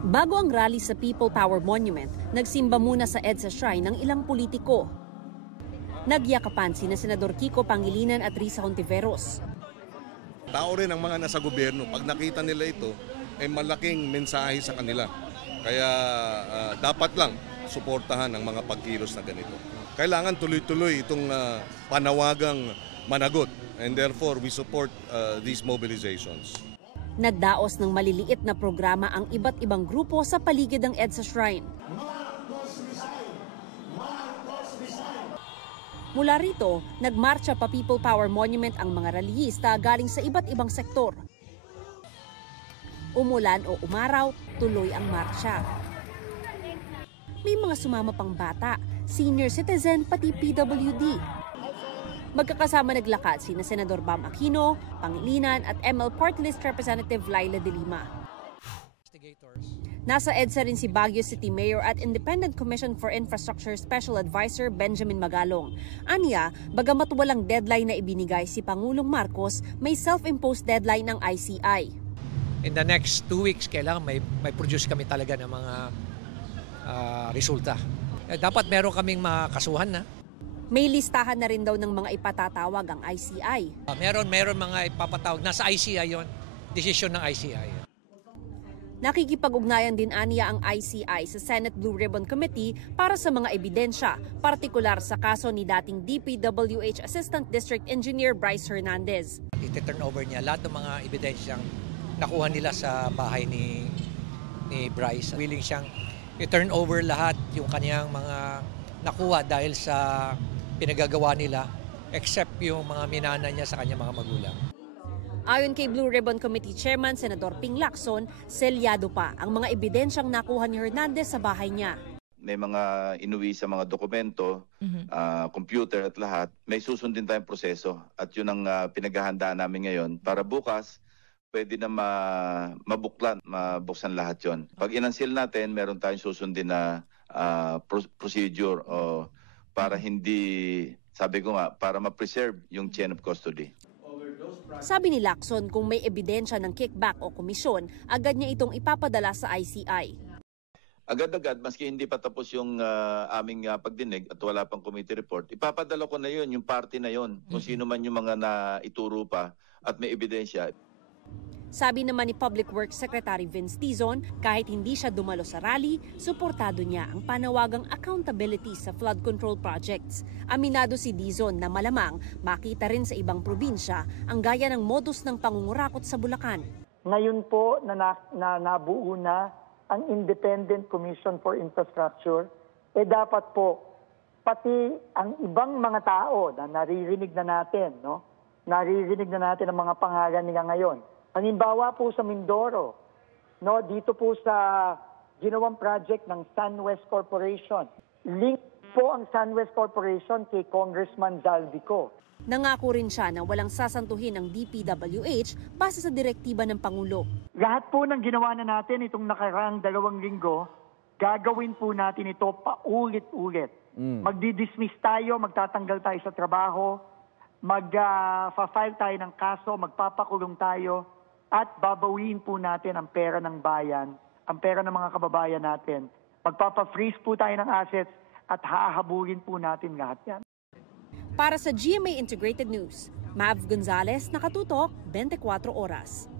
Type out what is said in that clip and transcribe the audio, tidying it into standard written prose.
Bago ang rally sa People Power Monument, nagsimba muna sa EDSA Shrine ng ilang politiko. Nagyakapan sina Senador Kiko Pangilinan at Risa Hontiveros. Tao rin ang mga nasa gobyerno. Pag nakita nila ito, ay malaking mensahe sa kanila. Kaya dapat lang suportahan ang mga pagkilos na ganito. Kailangan tuloy-tuloy itong panawagang managot, and therefore we support these mobilizations. Nagdaos ng maliliit na programa ang iba't ibang grupo sa paligid ng EDSA Shrine. Mula rito, nagmarcha pa People Power Monument ang mga rallyista galing sa iba't ibang sektor. Umulan o umaraw, tuloy ang marcha. May mga sumama pang bata, senior citizen, pati PWD. Magkakasama naglakad sina Senador Bam Aquino, Pangilinan at ML Party List Representative Laila De Lima. Nasa EDSA rin si Baguio City Mayor at Independent Commission for Infrastructure Special Advisor Benjamin Magalong. Aniya, bagamat walang deadline na ibinigay si Pangulong Marcos, may self-imposed deadline ng ICI. In the next 2 weeks, kailangan may produce kami talaga ng mga resulta. Dapat meron kaming mga kasuhan na. May listahan na rin daw ng mga ipatatawag ang ICI. Meron mga ipapatawag. Nasa ICI yon, desisyon ng ICI. Nakikipag-ugnayan din aniya ang ICI sa Senate Blue Ribbon Committee para sa mga ebidensya, partikular sa kaso ni dating DPWH Assistant District Engineer Bryce Hernandez. I-turn over niya lahat ng mga ebidensyang nakuha nila sa bahay ni Bryce. Willing siyang i-turn over lahat yung kanyang mga nakuha dahil sa pinagagawa nila, except yung mga minana niya sa kanyang mga magulang. Ayon kay Blue Ribbon Committee Chairman Senador Ping Lacson, selyado pa ang mga ebidensyang nakuha ni Hernandez sa bahay niya. May mga inuwi sa mga dokumento, computer at lahat. May susundin tayong proseso at yun ang pinaghahandaan namin ngayon para bukas pwede na mabuksan lahat yon. Pag inansil natin, meron tayong susundin na procedure para hindi, sabi ko nga, para ma-preserve yung chain of custody. Sabi ni Lacson, kung may ebidensya ng kickback o komisyon, agad niya itong ipapadala sa ICI. Agad-agad, maski hindi pa tapos yung aming pagdinig at wala pang committee report, ipapadala ko na yun, yung party na yun, kung sino man yung mga naituro pa at may ebidensya. Sabi naman ni Public Works Secretary Vince Dizon, kahit hindi siya dumalo sa rally, suportado niya ang panawagang accountability sa flood control projects. Aminado si Dizon na malamang makita rin sa ibang probinsya ang gaya ng modus ng pangungurakot sa Bulacan. Ngayon po na nabuo na ang Independent Commission for Infrastructure, dapat po pati ang ibang mga tao na naririnig na natin, naririnig na natin ang mga pangalan nila ngayon. Halimbawa po sa Mindoro, dito po sa ginawang project ng SunWest Corporation. Link po ang SunWest Corporation kay Congressman Zaldico. Nangako rin siya na walang sasantuhin ng DPWH base sa direktiba ng Pangulo. Lahat po ng ginawa na natin itong nakaraang 2 linggo, gagawin po natin ito paulit-ulit. Magdi-dismiss tayo, magtatanggal tayo sa trabaho, mag-file tayo ng kaso, magpapakulong tayo, at babawiin po natin ang pera ng bayan, ang pera ng mga kababayan natin. Magpapa-freeze po tayo ng assets at hahabulin po natin lahat yan. Para sa GMA Integrated News, Mav Gonzalez, nakatutok, 24 oras.